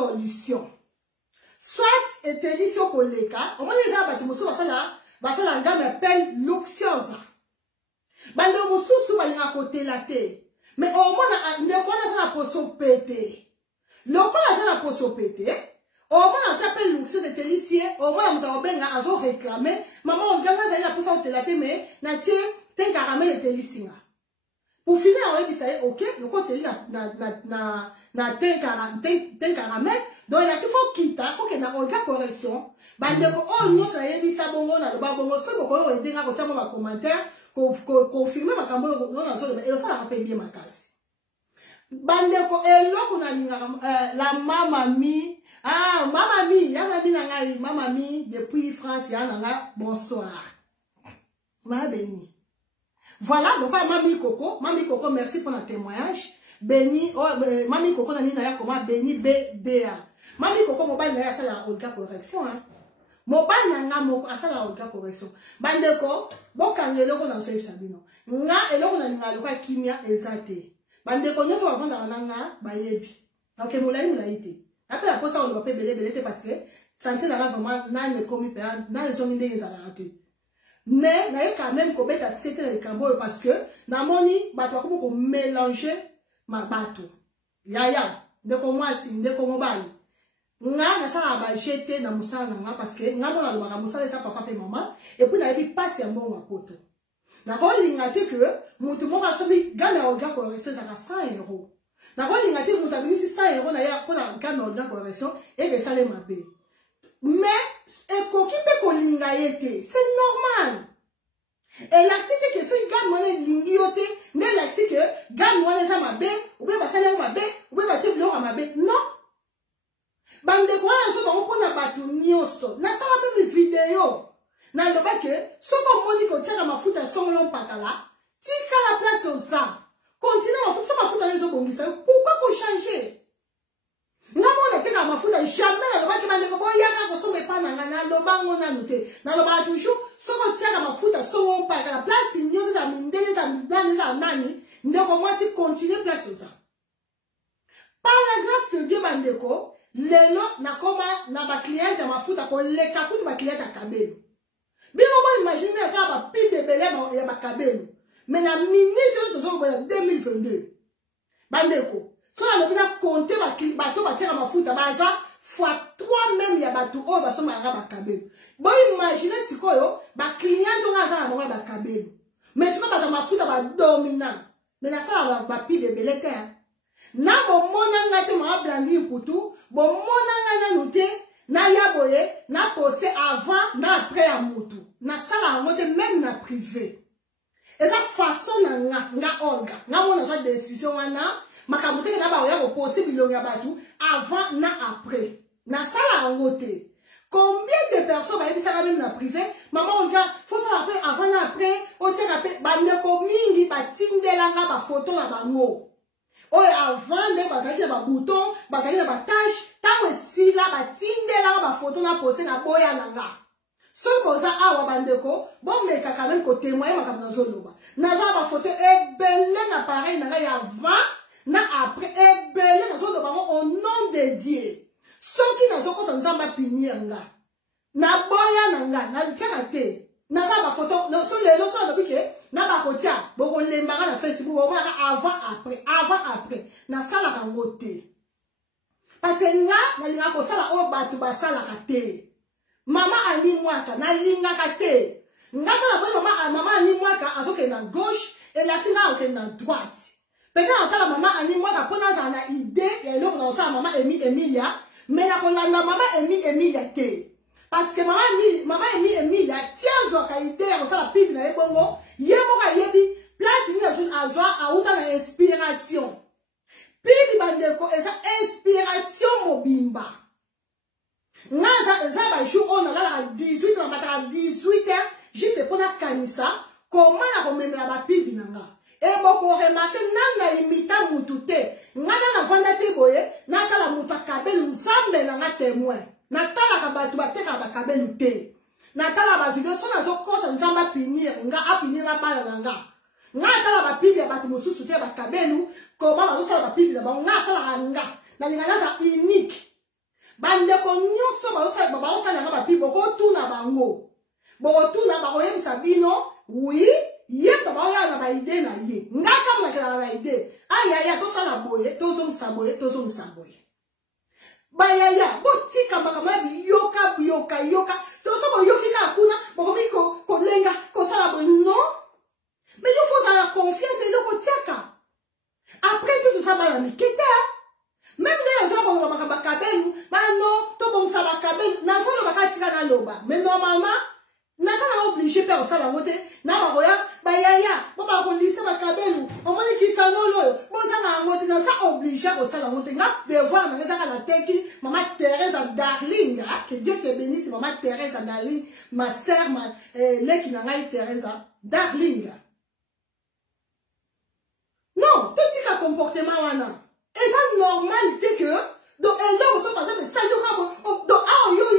solution. Soit eteli sio koleka, au moins les gens batu musu basala gamme appelle luxiosa. Bande mususu balinga côté la té. Mais au moins ndeko na sa poso pété. Loko na sa poso pété. Au moins on s'appelle luxiosa eteli sie, au moins on t'a benga azo réclamer, maman on ganga za ina poso la té mais na tie ten caramel eteli singa. Pour finir, on va dire, ok, le côté na ten caramel, donc il faut quitter, il faut qu'il y ait une correction. Bandeko, oh, nous, ça y est, bisa bongo, na le babongo, c'est beaucoup, on va dire, quand tu as un commentaire, confirmer ma caméra, non, non, et ça, la rappelle bien ma casse. Bandeko, et là, on a la mamami, ah, mamami, ya mami nangai, mamami, depuis France, ya nanga, bonsoir. Ma béni. Voilà, donc Mami Coco, merci pour le témoignage. Béni, oh, Mami Coco, nani na ya comment béni BDA. Mami Coco, mobile na ya ça la olga correction, hein. Mobile na nga moko asa la olga correction. Bandeko, bokangelo ko na so sabino. Nga eloko na ninga loka kimia ezate. Bandeko nyoso ba vanda nanga bayebi. Donc mulai te. Après la posa on va pas belé te parce que santé na vraiment na ne komi pe na les ongi ndenge za raté. Mais na quand même ko beta c'était le cambo parce que na moni bato ko mélanger ma bato. Yaya, ndeko mwasi, ndeko mobali. Nga na sa ba jeter na musala nga parce que nga mona ba musala sa papa et maman et puis na bi passe en bon poto. Na ko lingate que mutu mo ka sobi gamme olga correction ça 100 €. Na ko lingate mutu abi 100 € na ya ko na gamme olga correction et de sale mabe. Mais et ko kipe ko lingaete, c'est normal. Et l'accès que ce gamme moné lingiote, mais l'accès que gamme moné ça mabe, ou bien sale mabe, ou bien tipe lo mabe. Non. Bande quoi ça va on prendre batu nyoso. Na ça même vidéo. Na loba que ce qu'on moni ko tia ma futa songolon pakala, tika la place au ça. Continue ma futa les obongisa. Pourquoi qu'on changer? Na mona tika ma futa jamais na loba que bande ko yaka ko sombe pa na loba ngona noté. Na loba toujours ce qu'on tia ma futa songolon pakala place nyoso za mindele za ndani za nani, ndeko moi si continue place au ça. Par la grâce de Dieu bandeko, lelo na koma na ba client ya mafuta ko leka kutu ba client ya kabelo. Bien on va imaginer ça va pile de belé ya ba kabelo. Mais na minute de 2022. Bandeko, so na lobina compter ba to ba tira mafuta baza fois 3 même ya ba tu o ba so ma ba kabelo. Bon imaginer sikoyo ba client to ngaza na mo ba kabelo. Mais siko ba mafuta ba dominant. Mais na ça ba pile de belé ka. Na bo mona ngate mo blandi putu, bo mona ngana nute, na yaboye, na posté avant, na après à mutu. Na sala ngote même na privé. Et ça façon nga orga, nga mona so décision wana, makamute na ba oya ko posté bilongi ya batu avant na après. Na sala ngote. Combien de personnes va y ça même na privé, maman on dit faut ça après avant na après, on tient après bande ko mingi ba tindela nga ba photo na bango. Oh, avant de passer ba bouton, passer ba tâche, tant aussi là ba tindela ba photo na poser na boya nanga. Seul pour ça awa bandeko, bon mais quand même ko témoin ma comme zo loba. Na za ba photo e belle na pareil nanga ya avant, na après e belle na zo loba au nom de Dieu. Ceux qui na zo ko nzamba pinir nga. Na boya nanga, na kérate. Na za ba photo, no so le lo so na bike. Na ba kotia, boko lembanga na Facebook, boko avant après, na sala kangote. Parce que na linga ko sala o batu ba sala kate. Mama ali mwaka, na linga kate. Nga sala mama ali mwaka azoke na gauche et la singa oke na droite. Peut-être encore la maman ali mwaka pona za na idée ya eloko na osala mama Emilia, mais na ko la mama Emilia te. Parce que maman Emilia tient zoka idée ya osala pibi na ebongo. Yemoka yebi place ni azun azwa auta na inspiration. Pibi bandeko eza inspiration mobimba. Ngaza eza ba jour on a la 18 na mataka 18h juste pour na kanisa comment na komemela ba pibi nanga. E boko remarquer nanga imita mutu te. Ngana na vanda te boye na kala mutu kabelu nzambe na nga témoin. Na tala ka batu bateka ba kabelu te. Natala ba video so na zo kosa nzamba pinir nga apinir na bala nga tala ba pibi ya batu mosusu te ba kabelu ko ba zo sala ba pibi ba nga sala nga na linga za unique bandeko nyonso baosala nga bapi bokotuna bango bokotuna bakoyebisa bino oui ye to baoya na baide na ye ngaka mwakelaka na ide ayaya tosala boye tozongisa boye bayaya botika makambo ya biyoka toso boyoki kaka kuna bokomi kolenga kosala boye non mais il faut avoir confiance et le kotiaka après tout ça bana mikete même les gens vont bakabelu non to bon ça bakabelu na solo bakatika na loba mais normalement na ça obligé per ça la moté na bakoya bayaya bo ba ko lisa bakabelu o moni ki sanolo bo ça na moté na ça obligé ko ça la moté na devoir na ça na teki maman Thérèse Darling que Dieu te bénisse maman Thérèse Darling ma sœur les qui na ngai Thérèse Darling. Non, tout ce comportement wana. Et ça normalité que donc elle là aussi par exemple ça yo donc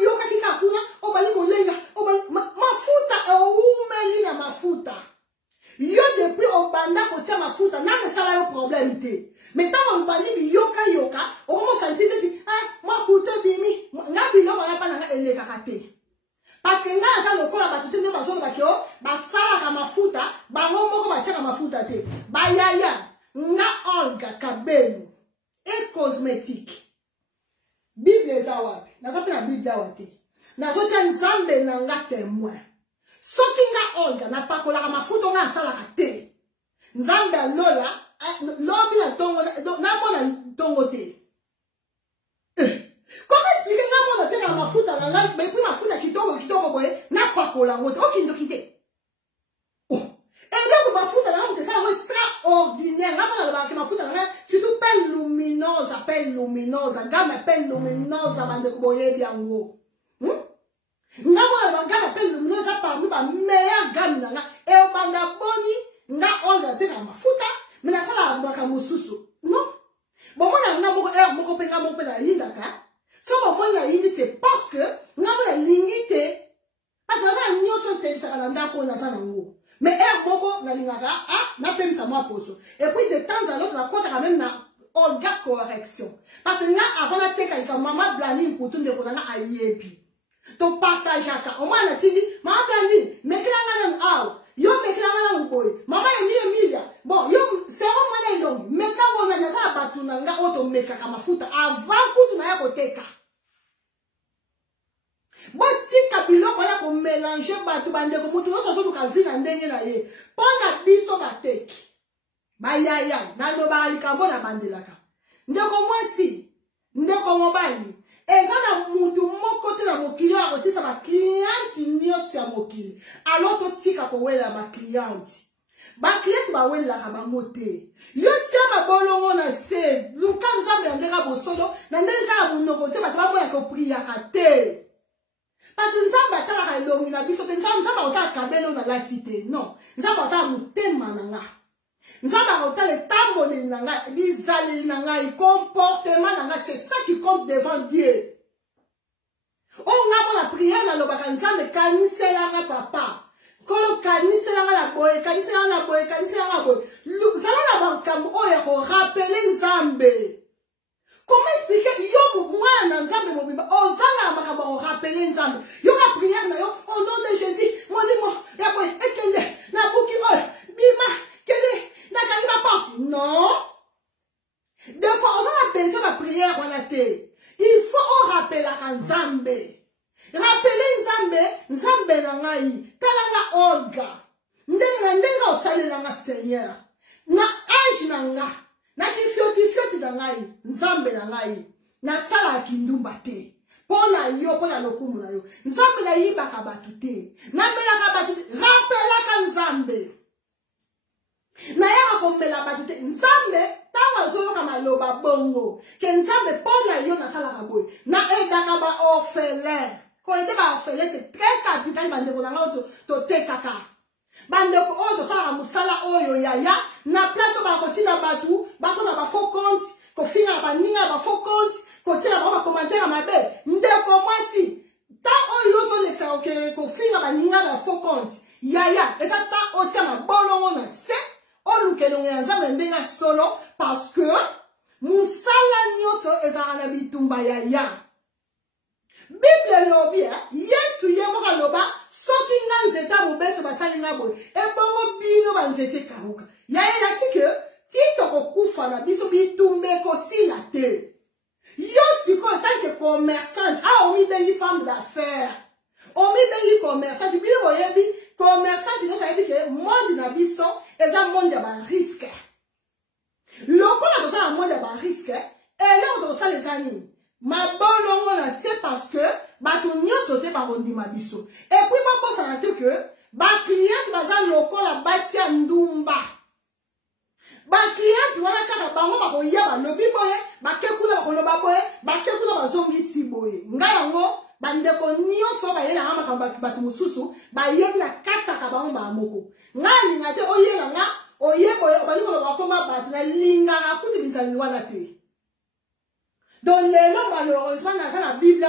yo kakika kuna o bali ko lenga o bali mafuta o melina mafuta. Yo depuis au banda ko tia mafuta na ne sala yo problème té. Mais tant on bali bi yoka o comment sentir que moi pour te bimi na bi yo wala pa na ele kakate. Parce que nga ça le kola batute ne bazo bakio ba sala ka mafuta ba ngomoko ba tia ka mafuta té. Ba yaya nga Olga Kabelu et cosmétique Bible eza wapi nazape na Bible wapi nazotia nzambe na nga témoin soki nga Olga na pakolaka mafuta nga asalaka te nzambe alola lobi na tongo na mona tongo te comment expliquer nga mona te na mafuta na nga mais puis mafuta kitoko boye na pakola ngote okindo kite et là, mafuta là, c'est ça extraordinaire. Là, mafuta là, surtout pelle lumineuse, gamme pelle lumineuse, bande koboye biango. Nga mwana gamme pelle lumineuse parmi ba meilleure gamme là, et banda boni, nga olga te na mafuta, mais na sala baka mususu. Non. Bon mwana nga moko penga moko na yindaka. So bon mwana yindi c'est parce que nga mwana lingite. Parce que va nyoso te sa kalanda ko na sana ngo. Mais moko na lingaka na pem sa moi poso. Et puis de temps à l'autre la côte quand même na orga correction. Parce que nga avant la teka ka maman Blanine pour tout de ko na ayebi. To partageaka. O mwana tindi maman Blanine meklanga na aw. Yo meklanga na boy. Maman Emilia. Bon yo c'est au mwana ilongi. Mekango na sa batu na nga auto mekaka mafuta avant kutu na ya koteka. Botika biloko ya ko mélanger batu bandeko mutu so so ka vina ndenge na ye pona biso bateki bayaya na loba likambo na bandelaka ndeko mwasi ndeko mobali eza na mutu moko te na mokili ya kosisa ba client nyonso ya mokili alors totika ko wela ba client ba wela ka bango te yo tia mabolongo na se luka nzambe ya ndeka bosolo na ndeka bunoko te bato ba moya ko priaka te. Parce que nzamba atala elongi na biso te nzamba otala kabelo na latite non nzamba otala mutema na nga nzamba otala tamboli na nga bizali na nga comportement na nga c'est ça qui compte devant Dieu. On nga la prière na lobaka nzambe kanisela nga papa kolo kanisela nga na boye kanisela nga na boye kanisela nga na boye zala na bankambo oyo ko rappeler nzambe. Comment expliquer yo mwana nzambe mobimba ozanga makambo ko rappeler nzambe yo ka prière na yo au nom de Jésus molimo ya boy ekende na buki oy bima kele na kanima porte non des fois on a besoin de prière wana te il faut on rappeler la nzambe rappeler nzambe na ngai tala nga Olga ndenga osalela nga Seigneur na age na nga na kifioti na ngai nzambe na ngai na sala kindumba te pona yo pona lokumu na yo nzambe na yibaka batu te na melaka batu te rappelaka nzambe na yaka komela batu te nzambe tanga zoyoka maloba bongo ke nzambe pona yo na salaka boy na edaka ba orphelin ko ede ba orphelin c'est très capital bandeko na nga to tekaka bandeko oyo tosala musala oyo yaya na place ba kotina batu bakoza ba faux compte ko finga ba ninga ba faux compte ko tina ba commentaire mabe ndeko mwasi ta oyo so lexa okay ko finga ba ninga ba faux compte yaya eza ta otia ma bolongo na se olukelo ya nzambe ndenga solo parce que musala nyoso ezala na bitumba yaya Bible lobby, yesu yemoka loba, soki nga nzeta mobeso basali nga boye, ebongo bino banzete karuka. Yaya yasi que, tito kokufa na biso bitumbe kosila te. Yo siko tant que commerçante, omi bengi femme d'affaires. Omi bengi commerçante, bino boyebi, commerçante, yo sayebi que monde na biso, eza monde ya ba risque. Lokola dosa na monde ya ba risque, eloko dosa les animes. Ma bolongo na c'est parce que ba tu nyoso te ba ondima biso. Et puis ba bossa na te que ba client baza lokola basia ndumba. Ba client wana kaka bango ba koya ba lobi boye, ba kekuna ba koloba boye, ba kekuna ba zongi si boye. Nga yango bandeko nyoso ba yela nga makamba batu mususu, ba yebi na kata ka bango ba moko. Nga linga te oyela nga, oyebo ba likolo ba koma batu na linga nga kuti bizali wana te. Donc, les gens, malheureusement, dans la Bible,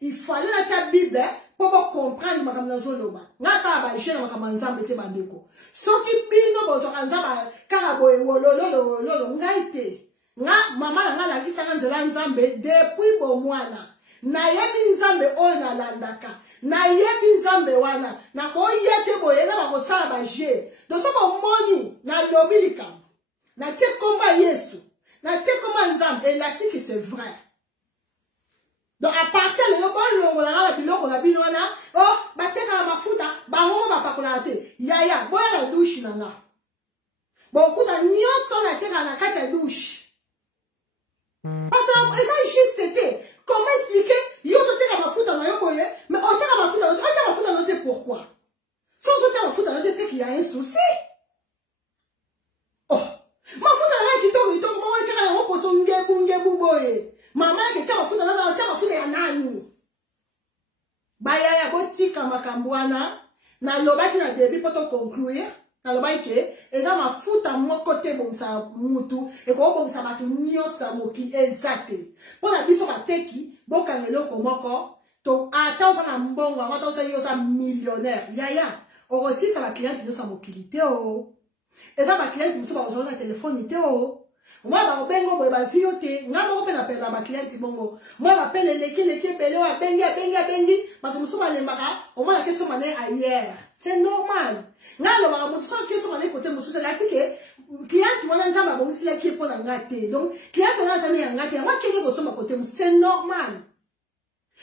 il fallait la Bible pour comprendre ma caméra loba. N'a pas bâché ma caméra mette bandeko. Ce qui bino bozo kanzaba karaboye wololo ngaite. Nga mama nga la kisa nzela nzambe depuis bo mwana. Na yebi nzambe oyo na landaka. Na yebi nzambe wana. Na ko yete boye na ba ko sala bâché. Donc so bo moni na lobilika. Na tie komba Yesu. Na tie comment nzambe et là c'est que c'est vrai. Donc à partir de bon la biloko na bino na oh bateka mafuta bango ba pakola te. Yaya boya la douche nanga. Beaucoup na nyonso na teka na kati ya douche. Parce que ça juste été. Comment expliquer yo to teka mafuta na yo boye mais on teka mafuta na te pourquoi? Si on teka mafuta na te c'est qu'il y a un souci. Oh mafuta na kitoko mwa teka na poso ngebu boye. Maman qui tient ma foule ya nani. Bayaya botika makambwana na lobaki na début pour te conclure. Na lobaki et dans ma foule à mon côté bon ça mutu et ko bon ça batu nyosa moki ezate. Pour la biso bateki bokangelo komoko to attends na mbongo attends ça yo ça millionnaire. Yaya aussi ça va client qui nous sa mokilité oh. Et ça va client qui nous ba na téléphone oh. Moi, je vais vous dire que je vais vous dire que je vais client bongo. Moi, je vais vous dire que je vais vous dire c'est normal. Je vais vous dire que je vais vous dire que client qui va vous dire que donc, client qui va vous dire que c'est normal.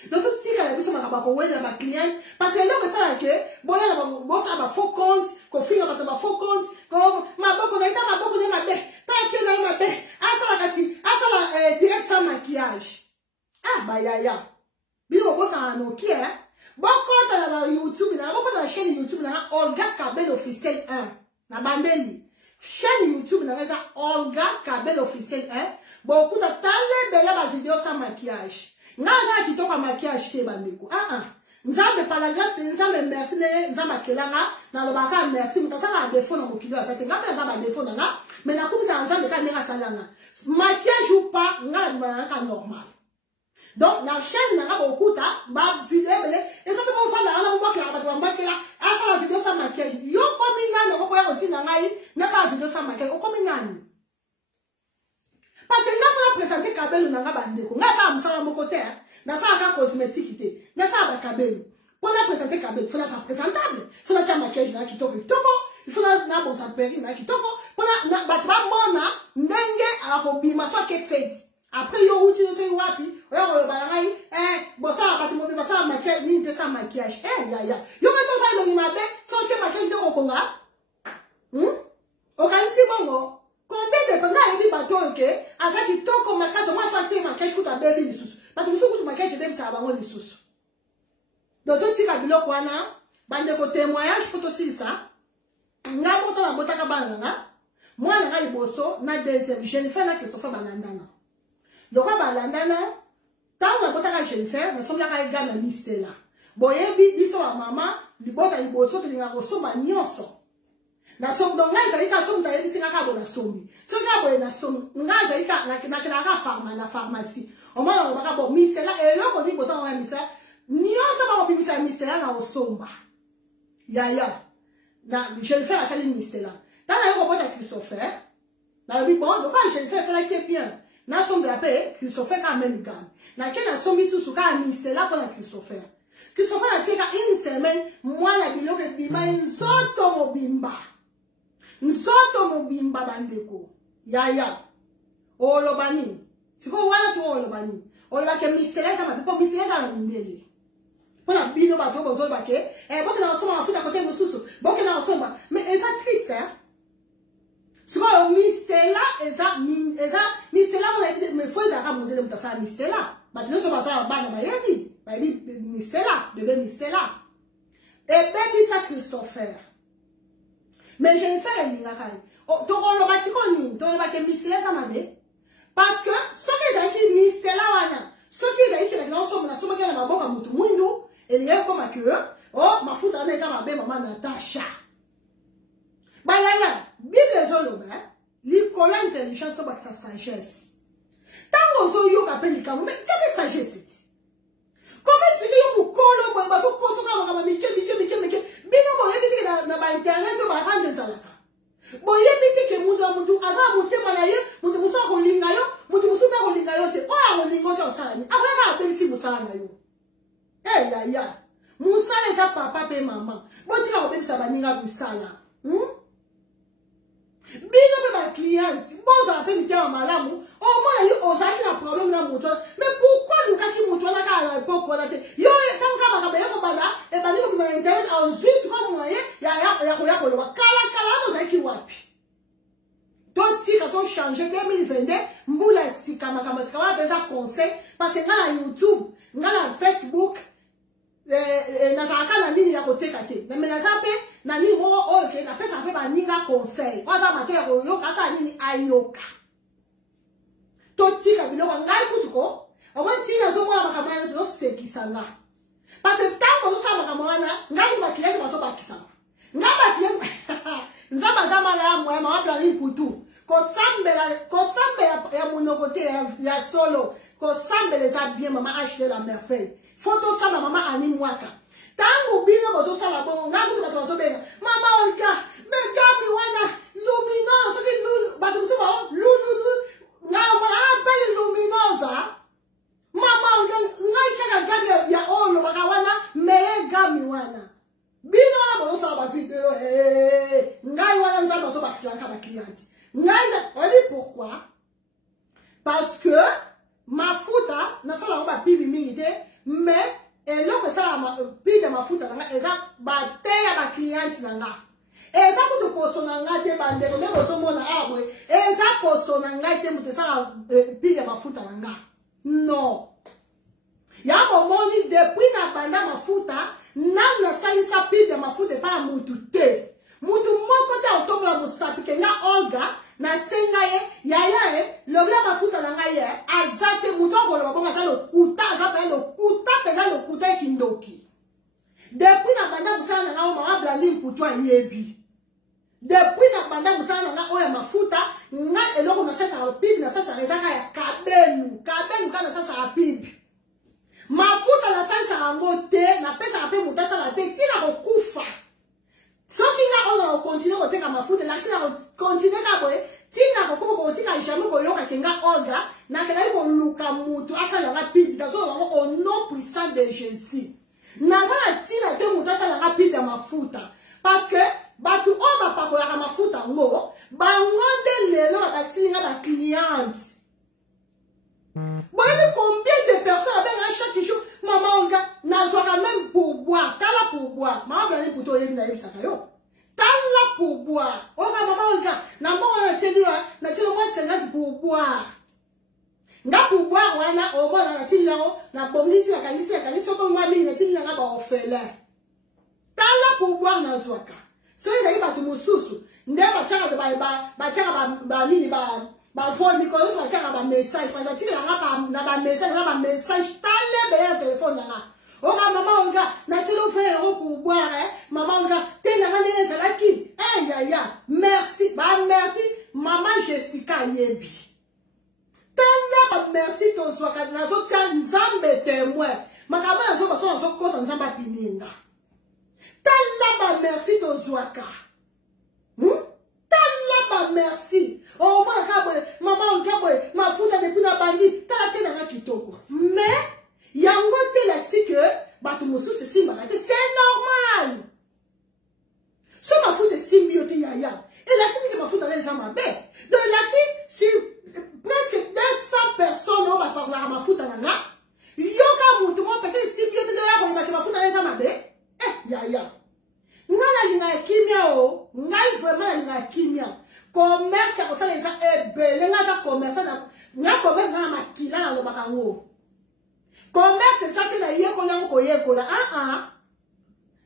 Donc, tout ce qui est la cliente, parce que là, ça que bon, il faux compte, qu'on fait un faux compte, comme ma boque, on a été ma boque, on a ma bête, t'as été dans ma bête, ça la direct sans maquillage. Ah, bah, ya. Bien, on bosse en Nokia, hein. Bon, quand on a YouTube, on a la chaîne YouTube, on a Olga Kabel officiel 1. Na bandeli. Chaîne YouTube, on a Olga Kabel officiel 1. Beaucoup de temps, ma vidéo sans maquillage. Naza qui toka maquillage te bandeko. Nzambe par la grâce de nzambe merci nzambe kelanga na lobaka merci mutasa na défaut na mokili wa sate ngambe nzambe défaut na nga mais na kumisa nzambe ka ndinga salanga maquillage ou pas nga ka normal. Donc na chaîne na nga bokuta ba vidéo bele et ça te mo fanda na mo bakla ba bambakela asa la vidéo sans maquillage yo komi ngani ko boya kotina ngai na sa vidéo sans maquillage o komi ngani. Parce que là, il faut présenter Kabel dans la bandeko. Là, ça, ça va mon côté. Là, ça, ça, cosmétique. Là, ça, va Kabel. Pour la présenter Kabel, il faut la ça présentable. Il faut la faire maquillage là qui toko. Il faut la bon ça péri là qui toko. Pour la batba mona, ndenge à robima soit que fait. Après, yo outi no sei wapi. Yo le barangai, bon ça va batimo ba ça maquillage, ni de ça maquillage. Ya. Yo ka ça ça no mabe, ça tu maquillage de konga. Okanisi bongo. Combien de temps il y a bateau ok avec qui ton comme ma case moi santé ma cache que ta bébé les sous parce que nous ma cache dem ça va les sous donc tout si kabilo kwana bande ko témoignage pour aussi ça nga moto na botaka bana moi na liboso na deuxième Jennifer na Christopher balandana donc balandana tant na botaka Jennifer na somla ka gana mistela boyebi biso wa mama libota liboso telinga ko soma nyonso. Na som donc nga ezalika som ta yebisi nga ka bona somi so ka boye na som nga ezalika na ka pharmacie o mona ba ka bo misela eloko ni bosa nga misela nyonso ba ko bimisa misela na osomba ya na je le faire à saline misela tant na ko bota Christopher na bi bon donc je le fais ça là qui est bien na sombe ape Christopher quand même gamme na kena sombi sous ka misela pour la Christopher na tika une semaine moi na biloko bimba nzoto mobimba bandeko yaya olobani siko wana siko olobani oloba ke misela sa mapepo misela sa mindele pona bino ba to bozo ba ke boke na osoma mafuta côté mususu boke na osoma mais eza triste hein siko mistela eza mistela me faut eza ka modele mutasa mistela ba tino so ba sa bana ba yebi mistela bébé mistela et baby ça Christopher mais je vais faire un lien avec to oloba siko ni to oloba ke mistela sa mabe parce que ce que j'ai dit mistela wana ce que j'ai dit que la somme na somme que na maboka mutu mwindu et il y a comme que oh ma fout à ça ma belle maman Natacha bah là Bible zoloba l'école intelligence ba sa sagesse tango zo yo ka peli kamu mais tu as sagesse comment expliquer yo mukolo boy ba so koso ka ma mike bino mo yebi na ba internet ba rande zalaka bo yebi ke mundu aza mutema na ye mundu muso ko linga yo mundu muso ba ko linga yo te o a ko linga yo sala ni akaka apeli si musala na yo eh ya musala eza papa pe maman botika ko bebisa baninga busala bino pe ba client bozo ape mitema malamu o mona yo ozaki na problème na moto mais pourquoi lukaki moto na ka la poko na te yo kama ba yo banda e bani ko ba internet en juste comme moyen ya ko lo kala ozaki wapi to tika to changer 2022 mbula sika makamba sika wa pesa conseil parce que na YouTube na Facebook na zaka na nini ya koteka te mais na zape na ni mo okay na pesa pe ba ninga conseil oza mato ya koyoka sa nini ayoka to tika biloko ngai kutuko awanti na zo mwana makamana zo sekisanga parce que tango zo sa makamana ngai ba client ba so ba kisanga ngaba client nzaba zama la mwa ma bla ni putu ko sambe ya monokote ya solo ko sambe les a bien maman acheter la merveille photo ça maman ani mwaka tango bino bozo sala bongo ngaku bato bazo benga mama olga megami wana luminosa ki bato bozo ba lulu ngawa apel luminosa mama olga ngai kaka gami ya olo bakawana megami wana bino wana bozo sala ba video ngai wana nzaba zo bakilanka ba client ngai oli pourquoi parce que mafuta na sala ba bibi mingi te mais et là que ça pide mafuta nanga eza bateya ba client nanga eza kuto poso nanga te bande ko bozo mona abwe eza poso nanga te muto sala pide mafuta nanga non ya bomoni depuis na banda mafuta na salisa pide mafuta pa mutu te mutu moko te otombola musapi kenga olga na senga ye yaya lobla mafuta nanga ye azate mutu akolo babonga za lokuta azape lokuta peza lokuta kindoki depuis na banda musala nanga o ma blandi mputu ayebi depuis na banda musala nanga o ya mafuta nga eloko na sasa pipi na sasa ezaka ya kabelu kana sasa pipi mafuta na sasa ngo te na pesa ape mutasa la te tina kokufa soki nga ona continue koteka mafuta la sina continue ka boye tina kokoko botika jamais koyoka kenga olga na kena ko luka mutu asala nga pipi tazo ngo au nom puissant de Jésus na za tina te mutu asala nga pipi mafuta parce que batu o mapakola ka mafuta ngo bangonde lelo ba sininga ba cliente. Voyez combien de personnes avec à chaque jour maman olga na zoka même pour boire tala pour boire maman blani pour to yebi na yebi sakayo tala pour boire oka maman olga na mona teliwa na telo moi 50 pour boire nga pour boire wana o mona na tilao na bongisi na kanisi ko mwa mingi na tilanga ba ofela tala pour boire na zoka so ile ba tu mususu ndeba chaka ba chaka ba nini ba phone because ba chaka ba message ba tilanga ba message tale be téléphone nga oka maman olga na telo faire pour boire maman olga tenanga ne ezalaki merci maman Jessica yebi tala ba merci to soka na zo tia nzambe témoin makama na zo ba so kosa nzamba pininga tala ba merci to zwaka tala ba merci Oh, maman, ma foute depuis la bandit, t'as la tête dans la kitoko. Mais, il y a un côté là-dessus que, c'est normal. So ma foute est symbiote yaya. Et la fille que ma foute dans les amabé. Donc la fille, sur presque 200 personnes, on va parler à ma foute dans la yoka mouton, peut-être symbiote de la on va ma foute dans les amabé. Eh, yaya. N'a la kimia o, n'a vraiment la kimia. Commerce, ça fait les gens ébélés, n'a commerce, n'a commerce dans la maquila dans le barango. Commerce, c'est ça que la yekola,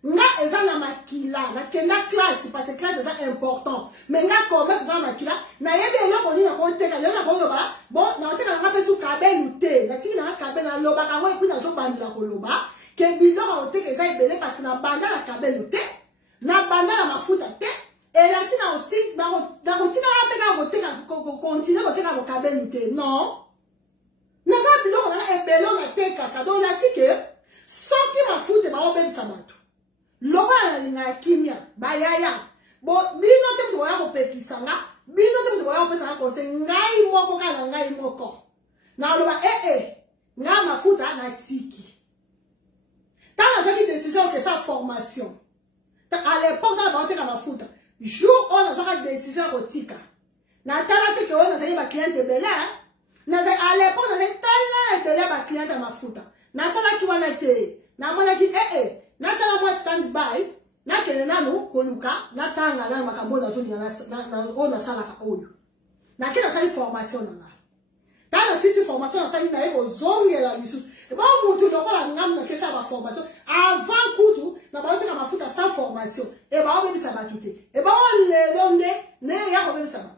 nga eza na makila na kenda classe parce que classe c'est important mais nga commerce eza makila na yebe eloko ni na koteka lelo na koloba bon na koteka nga pesu kabelu te na tiki na kabelu na loba kango epi na zo bandila koloba ke biloko koteka eza ebele parce que na banda na kabelu te na banda na mafuta te et la tina aussi na kotika nga koteka continue koteka ko kabelu te non na za biloko na ebele na teka kado na sike soki mafuta ba obebisa bato Loba na linga kimia bayaya bo bino te mtu wako pekisanga bino te mtu wako pesa ko se ngai moko kana ngai moko na loba nga mafuta na tiki tana zaki décision que sa formation à l'époque na ba oteka mafuta jour on a zaka décision ko tika na tala te que on a zali ba cliente bela na za à l'époque na tala bela ba cliente mafuta na tala ki wana te na mona ki na tala moi stand by na kele nanu koluka na tanga na makambo na zoni na ona sala ka oyo na kila sali formation na tana sisi formation na sali na ego zongela lisu e ba mutu lokola ngam na kesa ba formation avant kutu na ba oteka mafuta sans formation e ba obebisa batute e ba lelonde ne ya ko bebisa batu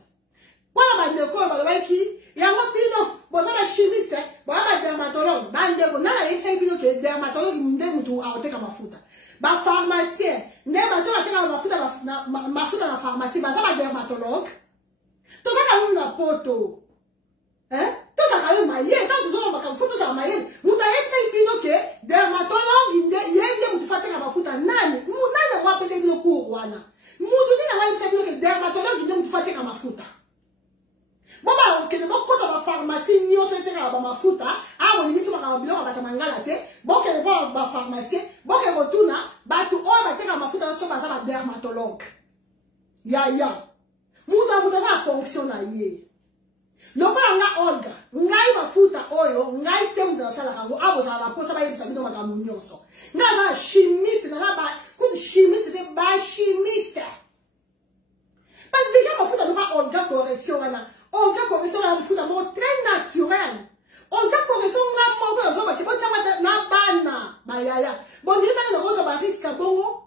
Voilà ba ndeko ba baiki yango bino boza ba chimiste ba dermatologue ba ndeko na yekisa bino ke dermatologue nde mutu aoteka mafuta ba pharmacien nde bato bateka mafuta na pharmacie baza ba dermatologue to saka na poto to saka maye to zo ba mafuta za maye muta yekisa bino ke dermatologue nde yende mutu fateka mafuta nani munana wa pese bino kuwana mutu ni na yekisa bino ke dermatologue nde mutu fateka mafuta bon bah on kota ba pharmacie nyo c'était ka ba mafuta on limisi ba biloko ba mangala te bon ke ba pharmacien bon ke rotuna ba tu o ba teka mafuta so ba za ba dermatologue ya muta na fonctionne ye lokola nga Olga ngai mafuta oyo ngai te muta sala kango abo za ba posa ba yebisa bino ba nyonso nga na chimiste na ba ku chimiste de ba chimiste parce que déjà mafuta no ba Olga correction wana on a correction la mafuta mo très naturel. On a correction la mo ko zo ba ke bo chama na bana bayaya. Bon ni bana no zo ba risque bongo.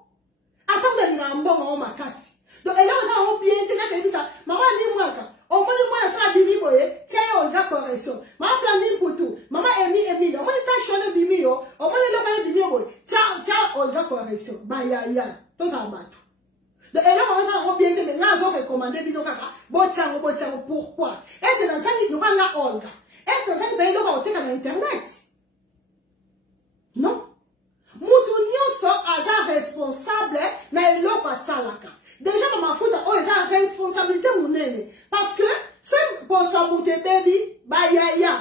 Attendre ni mbongo o makasi. Donc elle a bien te na ke bisa mama ni mwaka. O mo ni mwana sa bibi boye, tie on a correction. Mama plan ni putu, mama emi, o mo ta shone bibi yo, o mo le ba bibi boye. Tia on a correction bayaya. To za batu. Donc, elle a bien dit, mais nous avons recommandé, pourquoi? Et c'est dans ça que nous avons Olga. Et c'est dans ça que nous avons sur Internet. Non. Nous sommes responsables, mais nous sommes pas salaka. Déjà, ma foute, on est responsabilité, parce que c'est pour ça que baby, bayaya.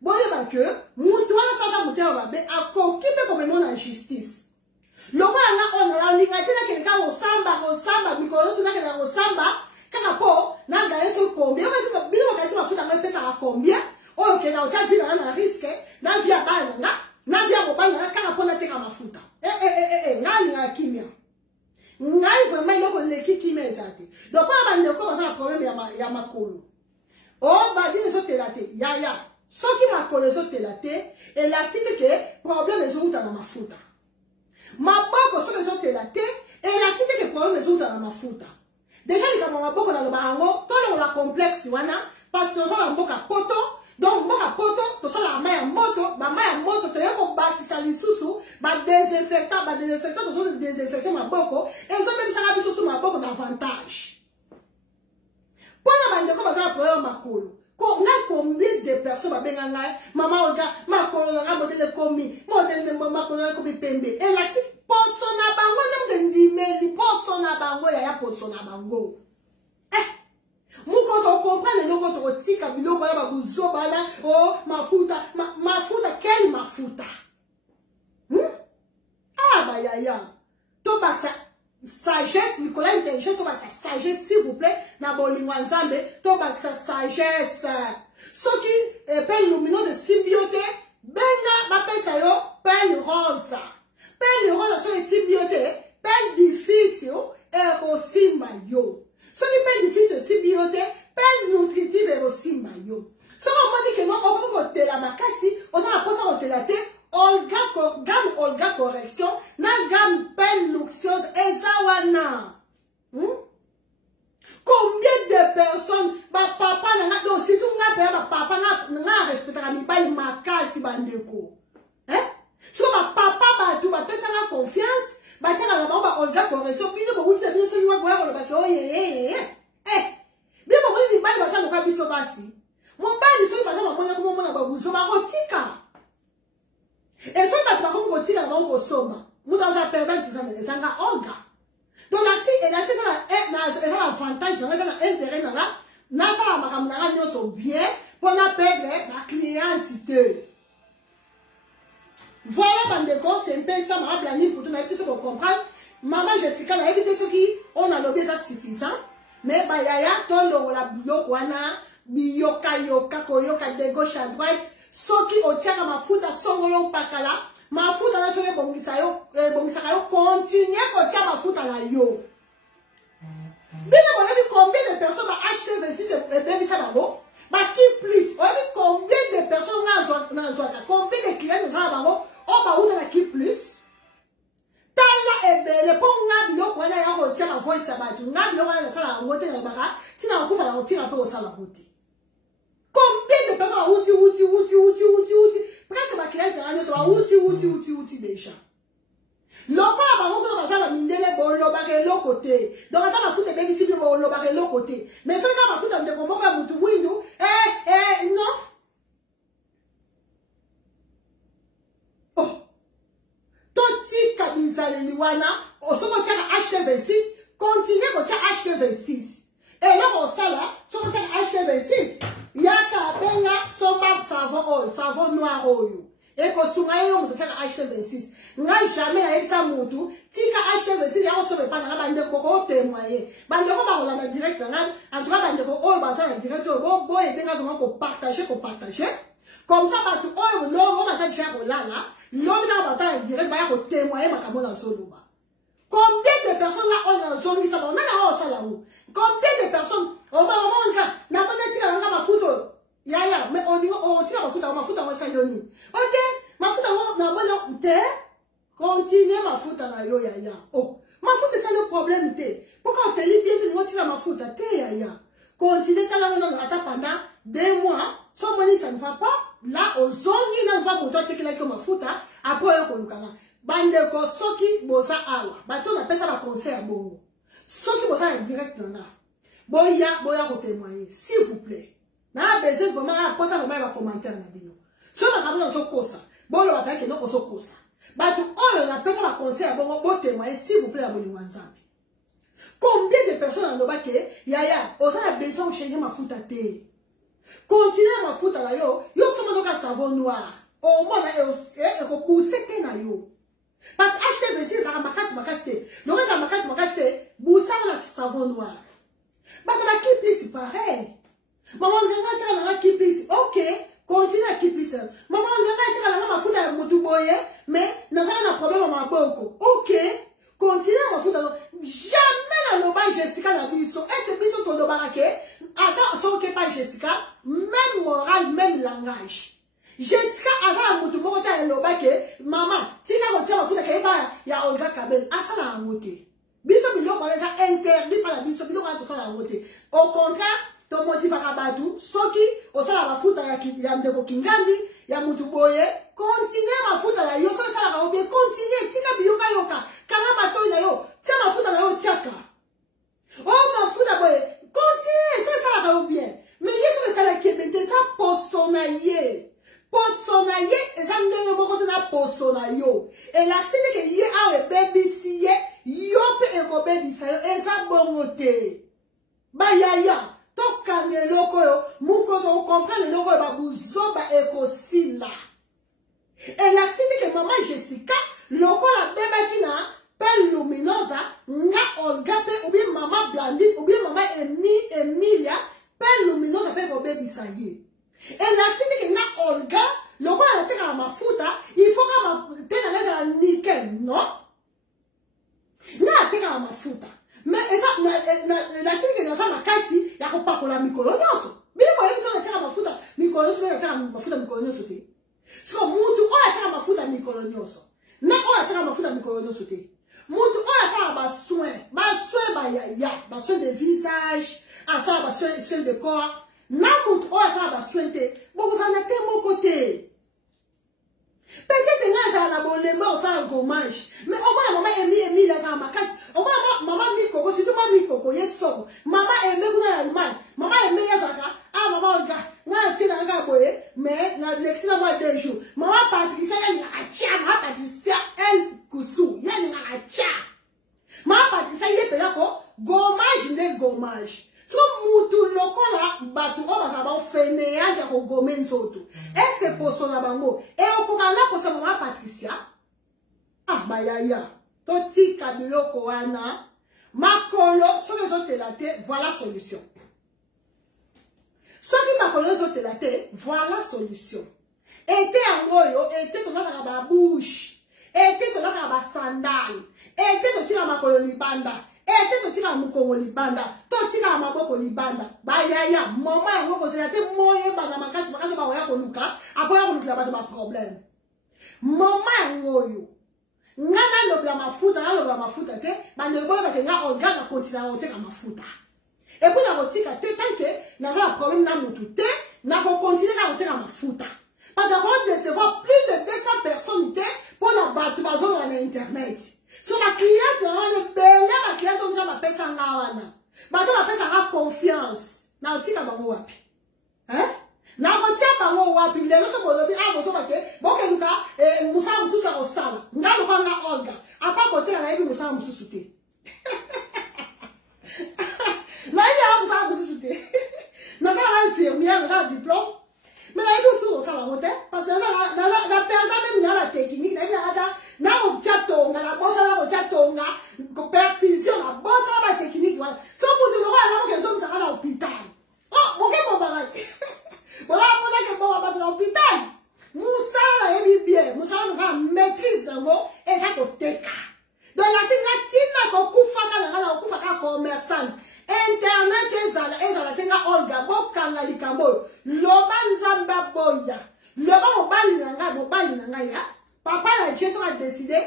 Bon, il y a que, nous sommes à côté de la justice. Loko na on linga tena keleka osamba mikolo suna keleka osamba kaka po na ga eso combien parce que bilo ka eso mafuta ngai pesa ka combien o ke na ocha vina na risque na via bana na via bobana kaka po na teka mafuta nga linga kimia ngai vraiment loko leki kimia ezate donc pa bande ko ba problème ya makolo o ba dine so telate ya soki makolo so telate et la site que problème ezo uta na mafuta maboko so les la te et la fille que problème les autres dans mafuta déjà les kama maboko na lobango to la complexe wana parce que so la mboka poto donc mboka poto to so la maya moto to yako bakisa lisusu ba désinfectant to so désinfecter maboko et so même ça biso so maboko davantage pona bande ko baza problème makolo combien de personnes va bien maman Olga makolo na modèle komi modèle de makolo ko bi pembe et la poso na bango ndimeli poso na bango ya poso na bango muko on comprend les noms quand on tika bilo voilà ba buzo bala oh mafuta quel mafuta ah bah ya to ba ça sagesse Nicolas intelligence to ba ça sagesse s'il vous plaît na bolingwa nzambe to ba ça sagesse ce qui est peine lumineuse de symbiote benga ba pesa yo peine rose sont les symbiotes peine difficile et aussi maillot ce qui peine difficile symbiote peine nutritive et aussi maillot ce qu'on dit que non on peut côté la makasi on s'en pose à côté la tête gamme Olga correction na gamme peine luxueuse et zawana combien de personnes papa n'a donc si tout n'a papa n'a respecté la mibali makasi bandeko hein so papa tout ça la confiance tiens la baba Olga correction puis bon vous avez ce joie pour le bac oh bien bon il mibali ça loka biso basi mon bali so bana mamoya ko mona babuzo ba rotika et so ba ko rotika ba ko somba muta za permettre ça mais ça nga Olga donc là si et là c'est ça na avantage dans ça intérêt dans là na ça makam na nyoso bien pour na perdre la clientité. Voilà, bandeko, c'est un peu ça, ma planning pour tout le monde pour comprendre. Maman Jessica, on a évité ce qui, on a l'objet ça suffisant. Mais, bah, yaya, ton l'on la bloc, wana, biyoka, yoka, koyoka, de gauche à droite, ce qui, au tient à ma foute à son long pakala, ma foute à la soirée, bongisayo, continue, au tient ma foute à la yo. Bien, on a vu combien de personnes ont acheté 26 et bien, ça là-bas. Bah, qui plus? On a vu combien de personnes combien de clients nous avons on va où dans qui plus? Tala et belle, pour n'a pas qu'on a retiré ma voix, ça va tout. N'a pas la salle à monter dans le barat. Si on a couvert la routine un peu au salon à monter. Combien de personnes ont outi. Presque ma cliente a dit ça va outi déjà. L'enfant a pas encore dans la mine de bolo barré l'autre côté. Donc attends ma foute est bien ici bien bolo barré l'autre côté. Mais ça quand ma foute a de comment comme tout window non. Oh. Toti kabizale liwana au second acheter 26 continuer ko acheter 26. Et là on ça là, second acheter 26. Yaka benga somba savon noir oyo. Et que si on a acheté 26, on n'a jamais avec ça montou. Si on a acheté 26, on ne se pas dans la bande de témoigner. Bande de on a direct en tout cas bande de on va direct bon bon et bien qu'on partager. Comme ça bah tout on va ça dire là l'homme va direct va ko témoigner ma camo dans solo ba. Combien de personnes là on a zone ça on a ça là où? Combien de personnes on va na mona tika nga ma photo. Ya, mais on dit, on tire ma foute à ça yoni. Ok, ma foute à ma bonne te, continuez ma foute à la yo ya. Oh, ma foute c'est le problème te. Pourquoi on te lit bien que nous tire ma foute à te ya. Continuez quand la on attend pendant 2 mois, soit money ça ne va pas. Là, aux zongi n'a pas pour toi te que ma foute après on lukana. Bande ko soki bosa awa. Bato on appelle ça la concert bongo. Soki bosa direct là. Boya ko témoigner, s'il vous plaît. Na besoin vraiment pour ça vraiment va commentaire na bino. So na kamona so kosa. Bon le va que non so kosa. Ba tu on a personne va conseiller bon témoigner s'il vous plaît à bolingo nzambe. Combien de personnes en loba que yaya, on a besoin de changer ma foute à te. Continuer ma foute à la yo seulement donc un savon noir. Au moins et ko pousser te na yo. Parce acheter 26 ça makasi te. Donc ça makasi bousser na savon noir. Bah ça va qui plus pareil. Maman, on va qui plus. Ok, continue à qui plus. Maman, on va foutre à Moutouboye, mais nous avons un problème à ma boko. Ok, continue à foutre. Jamais dans le bas Jessica la biso. Et c'est biso ton barake. Attends, sans que pas Jessica, même morale, même langage. Jessica, avant Moutouboye, t'as un lobake. Maman, si tu as un foutre il y a Olga Kabel. Ah, ça l'a monté. Biso, il y a interdit par la biso, il y a un monté. Au contraire, ton motif à Rabadou, Soki, au sein de la foute à la Ndeko Kingandi, ya Moutouboye, continuez ma foute à la yo, ça va bien, continuez, tika biyoka yoka, kama mato na yo, tiens ma foute à la yo, tiaka. Oh, ma foute à boye, continuez, ça va bien. Mais il y a ce qui est ça, posonaye. Posonaye, et ça ne me compte na posonayo. Et l'accès que y a un baby si yo pe eko baby sa yo, et ça bon moté. Ba yaya. tokanga eloko oyo mokoto okomprendre eloko oyo babuzoba ekosila elakisiki ke mama Jessica lokola bebaki na pelle luminosa nga Olga pe ou bien mama Blandine ou bien mama Emilia pelle luminosa pe kobebisa ye elakisiki ke nga Olga lokola nateka na mafuta il faut ka pe na leza nickel non nga ateka na mafuta mais eza elakisiki ke naza makasi ya kopakola mikolo nyonso bili boyebiso nateka mafuta mikolo nyonso pe nateka mafuta mikolo nyonso te siko mutu oyo ateka mafuta mikolo nyonso na oyo ateka mafuta mikolo nyonso te mutu oyo asala basoin bayaya basoin de visage asala basoin de corps na mutu oyo asala basoin te bokozala te moko te peut-être nga azala na bolemba osala gommage mais omona mama Emilie azala makasi omona mama Mikoko surtout mama Mikoko ye soko mama Eme kuna na Allemagne mama Eme yazaka mama Olga nga atina nga boye mais na lexi na moi 2 jours mama Patricia yani acha mama Patricia elle kusu yani acha mama Patricia ye pelako gommage nde gommage so mutu lokola batu o bazala bafene yangi ya kogome nzoto est-ce que poso na bango e okokana poso mama Patricia bayaya totika biloko wana makolo soki ezotela te voilà solution soki makolo ezotela te voilà solution ete yango oyo ete tozalaka babouche ete tozalaka basandale ete totika makolo libanda ete totika mukongo libanda totika maboko libanda bayaya moma yango kozela te moyebana makasi baoya koluka apoya kolukila bato baproblème moma yango oyo nga nalobela mafuta te bandeko boyebake nga Olga na kontina koteka mafuta epui nakotika te tanke naza na problème na mutu te nakokontinue na koteka mafuta parce que recevoir plus de 200 personnes te mpona bato bazolala na internet so bakliente wana ebele bakliente onza bapesa nga wana bato bapesa nga confiance nakotika bango wapi nakotia bango wapi lelo so bolobi bozoba te bokeluka mosala mosusu akosala nga lokola nga Olga apa koteka nayebi mosala mosusu te nayebi aka mosala mosusu te nakala na infirmière nakala diplôme mais nayebi osusu kosala yango te parce que na perda meme na batechnique nayebi nakata nakotia tonga nabosa nakotia tonga perfusion nabosa na batechnique wana so mutu lokola nakokezongisaka na hôpital bokebobaka te bolapotake boka bato na hôpital mosala nayebi bien mosala nakala maîtrise nango eza koteka donc nasinga ntina kokufaka nanga na kokufaka commerçante internet ezala te nga Olga bokanga likambo oyo loba nzambe aboya loba mobali na ngai ya papa na je soka décidé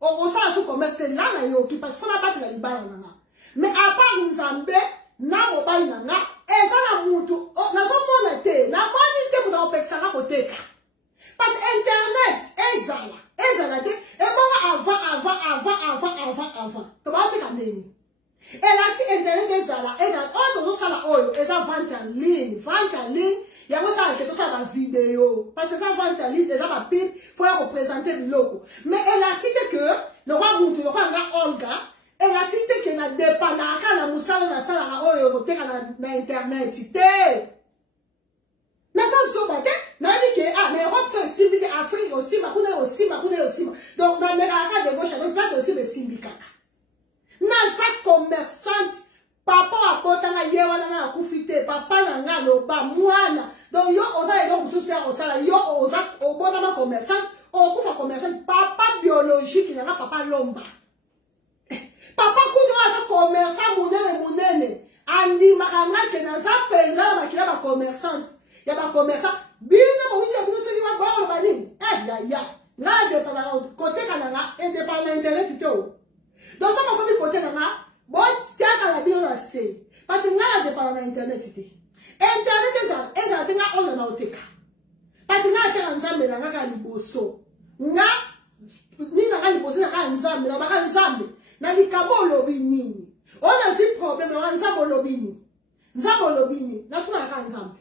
okosala su commerce te nga na yoki parce que fona batela libala na nga mais à part nzambe na mobali na nga eza na mutu nazomona te namoni te mutu akopekisanga koteka parce que internet ezala te ebonga avant tobaoteka ndeni elasi internet ezala oyo tozosala oyo eza vente en ligne yango esala ke tosala bavideo parce que eza vente en ligne eza bapip fo ya kopresente biloko mais elasi te ke lokwa mutu lokwa nga Olga elasi te ke na dépendaka na mosala nasalaka oyo koteka na internet te naza zoba te nayebi ke na Europe so esimbi te Afrique osimba kuna osimba donc namekaka de gauche donc place osimba esimbi kaka naza commerçante papa abotanga ye wana na akufi te papa na nga loba mwana donc yo oza eloko mosusu ya kosala yo obotama commerçante okufa commerçante papa biologique nanga papa lomba papa kutu aza commerçant monene andimaka nga ke naza mpenza na makila bacommerçante ya bacommerçant bino bowinja bino soki babakoloba nini yaya nga dépendaka koteka nanga edépend na internet te o donc so bakomi kote nanga botiaka na bino na se parce que nga na dépend na internet te internet ezala te nga oyo na oteka parce que nga atiaka nzambe na nga kaka liboso nga nini nanga liboso nanga nzambe na baka nzambe na likambo olobi nini oyo nazwi problème nanga nzambe olobi nini natunaka kaka nzambe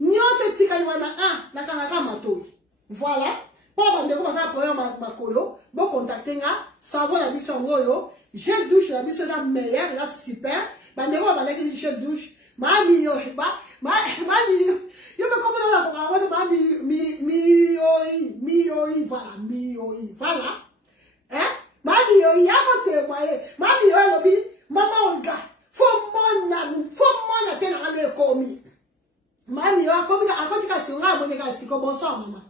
nyonso etikali wana nakangaka matoi voilà mpo bandeko bazala problème makolo bocontacte nga savon na biso yango oyo je douche na biso eza meilleur eza super bandeko babandaki je douche Mami yo, mami yo me comprends la programme, mami mi voilà. Hein? Mami yo, il y a un témoin, mami yo, lobi, maman Olga, faut mon atteindre un commis. Mami yo, comme il a encore dit qu'à ce moment, on est à bonsoir, maman.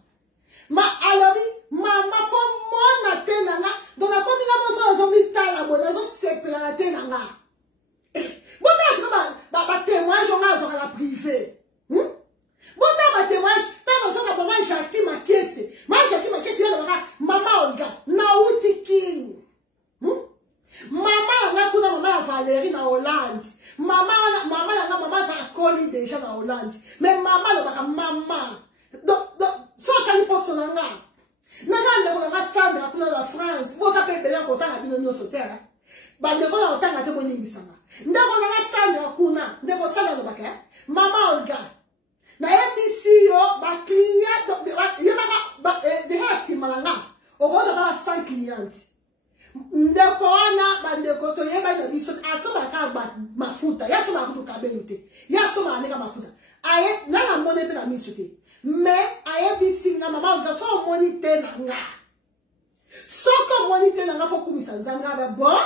Ma alobi, maman, faut mon atteindre, dans la commune, on a mis ta la bonne, on a séparé la atteindre. Bon, bah, témoignage, on a la privée. Bon, bah, témoignage, on a Jackie ma caisse. Jackie ma caisse, il y a maman Olga, Naouti King. Maman, on a maman Valérie na Hollande. Maman, ça a collé déjà na Hollande. Mais maman, maman. Donc, ça, quand il pose son langage. N'a pas Sandra pour la France. Bon, ça peut être bien content à bien sauter. Bandeko na otanga te boni bisanga. Ndako na Sandra kuna, ndeko sala no baka. Mama Olga. Na MBC yo ba client yemaka déjà simalanga. Okoza ba 100 clients. Ndeko na bandeko to yeba na biso asoba ka ba mafuta. Ya soba kutu kabelute. Ya soba aneka mafuta. Aye na na mone pe na misute. Mais aye bisi na mama Olga so monite na nga. Soko monite na nga fo kumisa nzanga ba bon.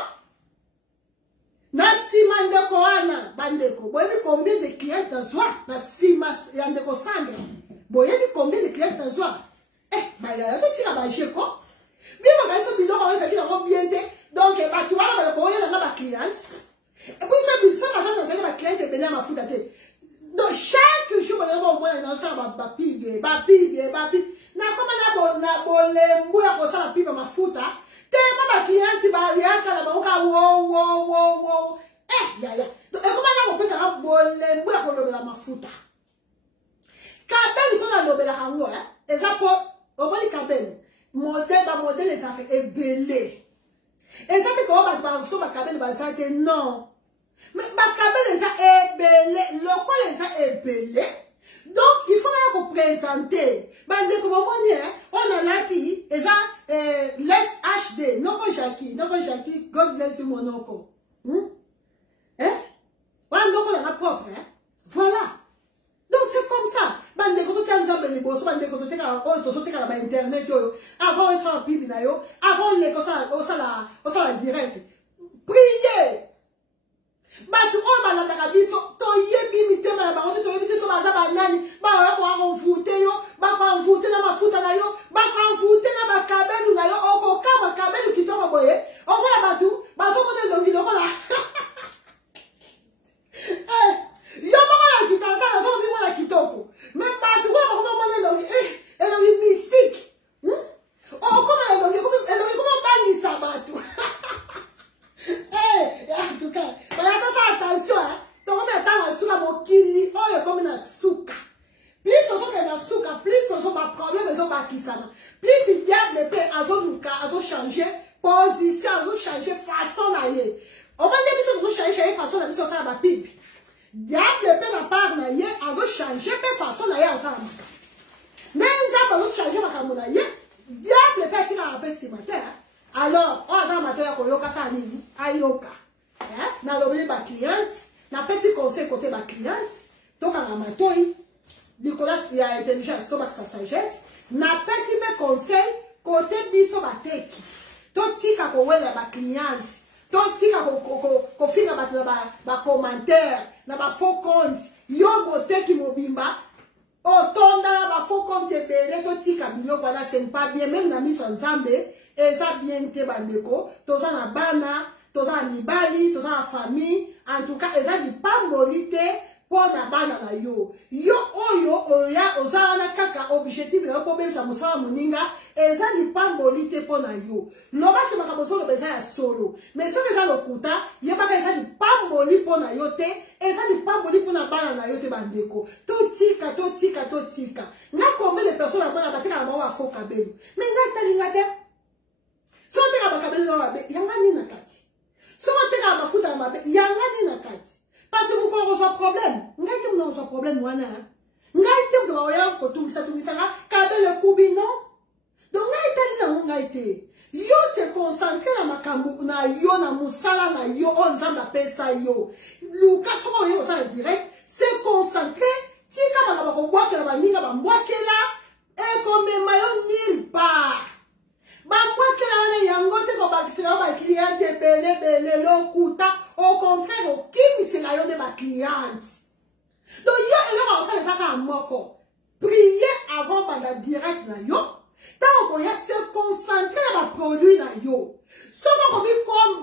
Na sima ndeko wana bandeko boyebi combien de clients dans soi na sima ya ndeko Sandra boyebi combien de clients dans soi ba ya to tika ba jeko bibo ka so biloko on s'est dit bien te donc ba tu wana ba ko yela na ba clients et puis ça ba ça ba clients te bena mafuta te donc chaque jour ba bo mo na ça ba pige na koma na bolembu ya ko sala pibe mafuta tema ba client ba yaka la ba wo ya donc comment on peut ça bolembu ya ko lobela mafuta kabel so na lobela kango ezapo obali kabel modèle les affaires ebelé ezate ko ba so ba kabel ba ça que non mais ba kabel les a ebelé lokol les a ebelé. Donc, il faut la représenter. Bande comme on a là qui est laisse HD. Non, Jackie, God bless you, mon oncle. Hein? On a propre, hein? Voilà. Donc, c'est comme ça. Bande comme tu as les abonnés, bande comme tu as internet, avant on s'en pipe, avant les ça la direct. Priez. Batu o balanda biso to yebi mitema na bango to yebi so baza banani ba ko envoûter yo ba ko envoûter na mafuta na yo ba ko envoûter na bakabelu na yo oko kama kabelu kitoko boye o mona batu ba so mona longi loko la yo mona kitaka so bi mona kitoko mais batu ko mona longi longi mystique o comme longi comme bani sabatu en tout cas, attention, donc on attend à souka mokili, oh il comme na souka. Plus on que na souka, plus on a problème ils ont pas qui ça. Plus il diable peut azo changer position, azo changer façon na yé. On va dire que changer façon na biso ça ba pipe. Diable peut na part na yé, azo changer pe façon na yé ça. Mais ça va changer makambo na yé. Diable peut tira un peu ce matin. Alors, on a matin ko yoka sa nini, ayoka. Na lobeli ba client, na pesi conseil côté ba client, toka na matoi. Nicolas il a intelligence, to ba sa sagesse, na pesi be conseil côté biso ba teki. To tika ko wela ba client, to tika ko finga ba commentaire, na ba faux compte, yo go teki mobimba. Otonda ba faux compte ebele to tika biloko wana c'est pas bien même na miso nzambe eza bien te bandeko toza na bana toza na mibali toza na famille en tout cas eza lipamboli te pour na bana na yo oyo oya oza wana kaka objectif na po bemisa mosala moninga eza lipamboli te pour na yo lobaki makambo solo beza ya solo mais soki eza lokuta yebaka eza lipamboli pour na yo te eza lipamboli pour na bana na yo te bandeko totika nga combien de personnes amona batika na bango afo kabelu mais nga talinga te so teka bakabelu na mabe yanga nini na kati so teka mafuta na mabe yanga nini na kati parce que moko reçoit problème ngai te mona reçoit problème wana ngai te mona oya ko tungisa nga kabelu kubi non donc ngai te yo se concentrer na makambo na yo na musala na yo on nzamba pesa yo luka soko yo ça direct se concentrer, si comme on a boire que la baninga ba moi que là et comme maillon nulle part. Ba moi que là yango te ko ba kisela ba client te belé lo kuta au contraire au kimi c'est la yo de ma cliente. Donc yo et là on ça les a moko. Prier avant banda direct na yo. Tant qu'on y a se concentrer à ma produit na yo. Souvent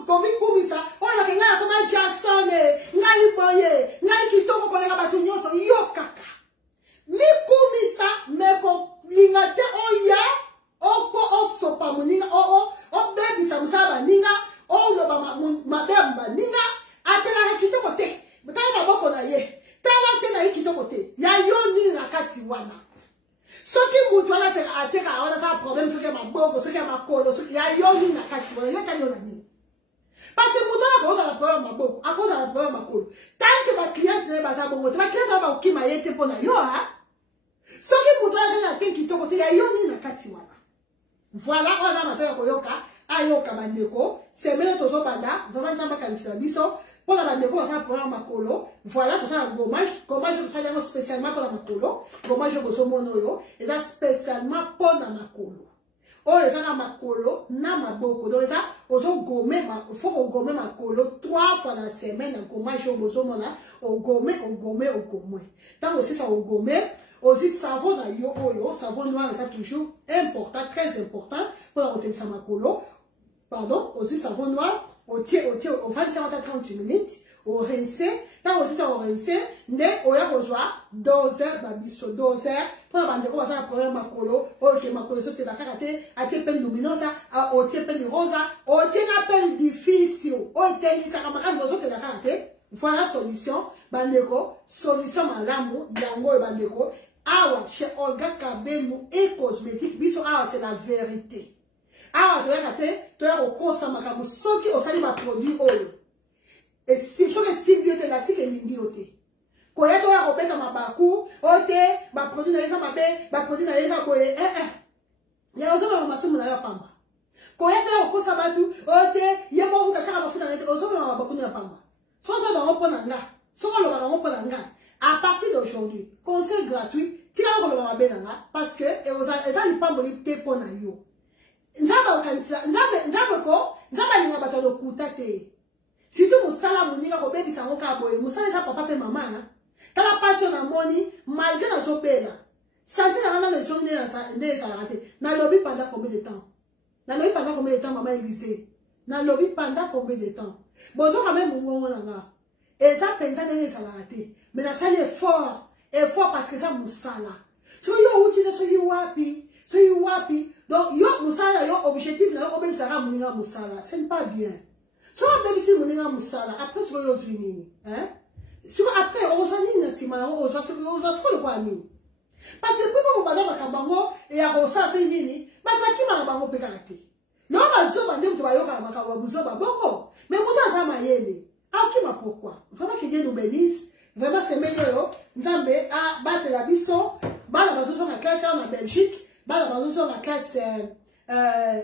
comme ça, on a regardé comme Jackson, ngai boye, ngai kitoko ko lega batu nyoso yo kaka. Mi comme ça, mais ko lingate oya, opo osopa muninga, o baby sa musaba ninga, o yo ba ma bemba ninga, atela kitoko te. Tala boko na ye. Tala te na kitoko te. Ya yo ni na kati wana. Ce qui m'a dit que tu as un problème, ce qui m'a beaucoup, ce qui m'a collé, ce qui a eu une attaque, il y a un parce que mon temps, à cause de la problème, m'a beaucoup, à cause de la problème, m'a collé. Tant que ma cliente n'est pas à bon, ma cliente va qui m'a été pour naïo, hein. Ce qui m'a dit que tu as un côté, il y a eu une attaque, voilà, on a ma toya koyoka, ayoka bandeko, c'est même tozo banda, vraiment ça m'a cancellé, biso. Pour la bande, on va faire un makolo. Voilà, pour ça, un gommage. Gommage, ça y spécialement pour la makolo. Gommage, je vais monoyo. Et ça, spécialement pour la makolo. Oh, les gens, la makolo, n'a ma boko. Donc, ça, on gomme, il faut qu'on gomme makolo 3 fois dans la semaine. Un gommage, on va mona. On gomme. Tant aussi, ça, on gomme. Aussi, savon dans yo, savon noir, ça, toujours important, très important pour la routine sa makolo. Pardon, aussi, savon noir. Au fait, ça va 30 minutes. Au rincé, tant aussi ça au rincé, ne au ya rejoint 2 heures, babiso 2 heures. Pour la bande, on va faire un problème makolo. Ok, makolo, c'est la karaté, à quel peine luminosa, au tiers peine rosa, au tiers appel difficile, au tennis, ça camarade, nous autres la karaté. Voilà solution, bandeko, solution malamu, yango et bandeko. Awa, chez Olga Kabelou et cosmétique, biso awa, c'est la vérité. Ah, tu as raté, tu as recours à ma camus, ce qui au salut ma produit oil. Et si je suis bien de la cique et mingioté. Quand tu as repéré ma bakou, ok, ma produit n'a pas bé, ma produit n'a pas boyé, il y a aussi ma somme n'a pas pamba. Quand tu as recours à ma tout, ok, il y a mon gars qui a ma foutu dans les autres, ma bakou n'a pas pamba. Sans ça, on va reprendre un gars. Sans ça, on va reprendre un gars. À partir d'aujourd'hui, conseil gratuit, tu vas reprendre ma belle parce que, et vous allez pas me dire pour naïo. Nzaba okanisila nzaba ko nzaba linga batalo kutate surtout musala muninga ko bebi sango ka boye musala sa papa pe mama na tala passion na moni malgré na zobela santé na na leçon ne na ndé ça raté na lobby pendant combien de temps maman Élysée na lobby pendant combien de temps bozo quand même mungo na nga et ça pensa ne ça raté mais na sali effort parce que ça musala so yo uti na so yo wapi donc yo musala yo objectif là yo même ça muninga musala c'est pas bien so même si muninga musala après so yo zvinini hein sur après on s'en na sima on s'en le quoi nini parce que pour bana makabango et ya rosa c'est nini ba ki ma bango pekate yo ba zo ba ndem to ba yo ka makawa buzo ba bongo mais muta za mayele qui ma pourquoi vraiment que Dieu nous bénisse vraiment c'est meilleur nzambe a battre la biso bana bazo na classe en Belgique. Bala bazo la classe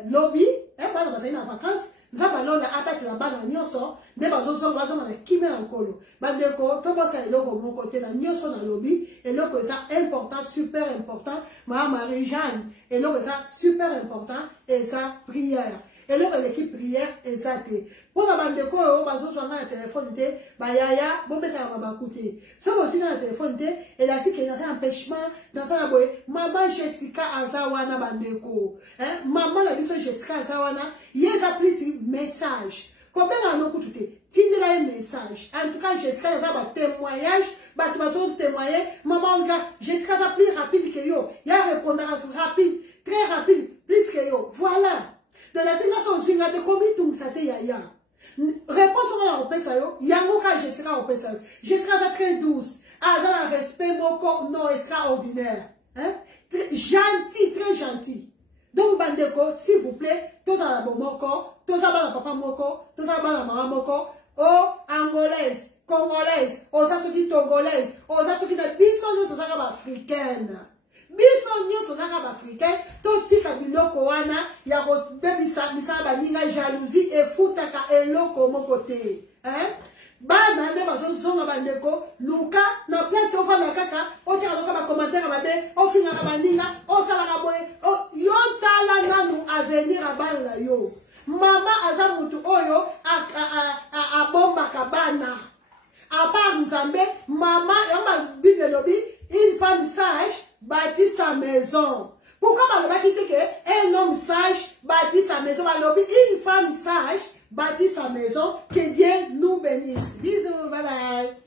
lobby, bala bazo na vacances, nzaba lola abattre la bana nyonso, nde bazo na kime nkolo. Bandeko to bosa eloko mon côté na nyonso na lobby, eloko ça important, super important, Marie-Jeanne, eloko ça super important et ça prière. Et là, l'équipe prière est zate. Pour la bande de quoi, on va sur un téléphone, bah yaya, bon, mais ça va coûter. Ça va aussi dans le téléphone, et là, c'est qu'il y a un empêchement, dans ça, maman Jessica Azawana bandeko. Maman la mission Jessica Azawana, il y a appelé message. Combien on a coûté? Tinde là un message. En tout cas, Jessica a un témoignage, bah tu vas témoigner. Maman, Jessica a plus rapide que yo. Il y a un répondant rapide, très rapide, plus que yo. Voilà. Dans la séquence, on a combien tout ça te yaya. Réponse à la yo, yango ka Jessica opesa yo. Jessica est très douce. A un respect moko non extraordinaire. Hein? Gentil, très gentil. Donc bandeko, s'il vous plaît, tous à la moko, tous à la papa moko, tous à la maman moko, oh angolaise, congolaise, aux asoki togolaise, aux asoki na biso nous sommes africaines. Biso nyonso zaka africain to tika biloko wana ya ko bebisa baninga jalousie et futaka eloko mokote hein bana nde bazozonga bandeko luka na place ofanda kaka otiaka ba commentaire mabe ofingaka bandinga osalaka boye yo tala nanu avenir a bana na yo mama aza mutu oyo abombaka bana à part Nzambe mama yamba Bible lobi une femme sage bâtit sa maison. Pourquoi on dit que un homme sage bâtit sa maison? Une femme sage bâtit sa maison. Que Dieu nous bénisse. Bisous, bye bye.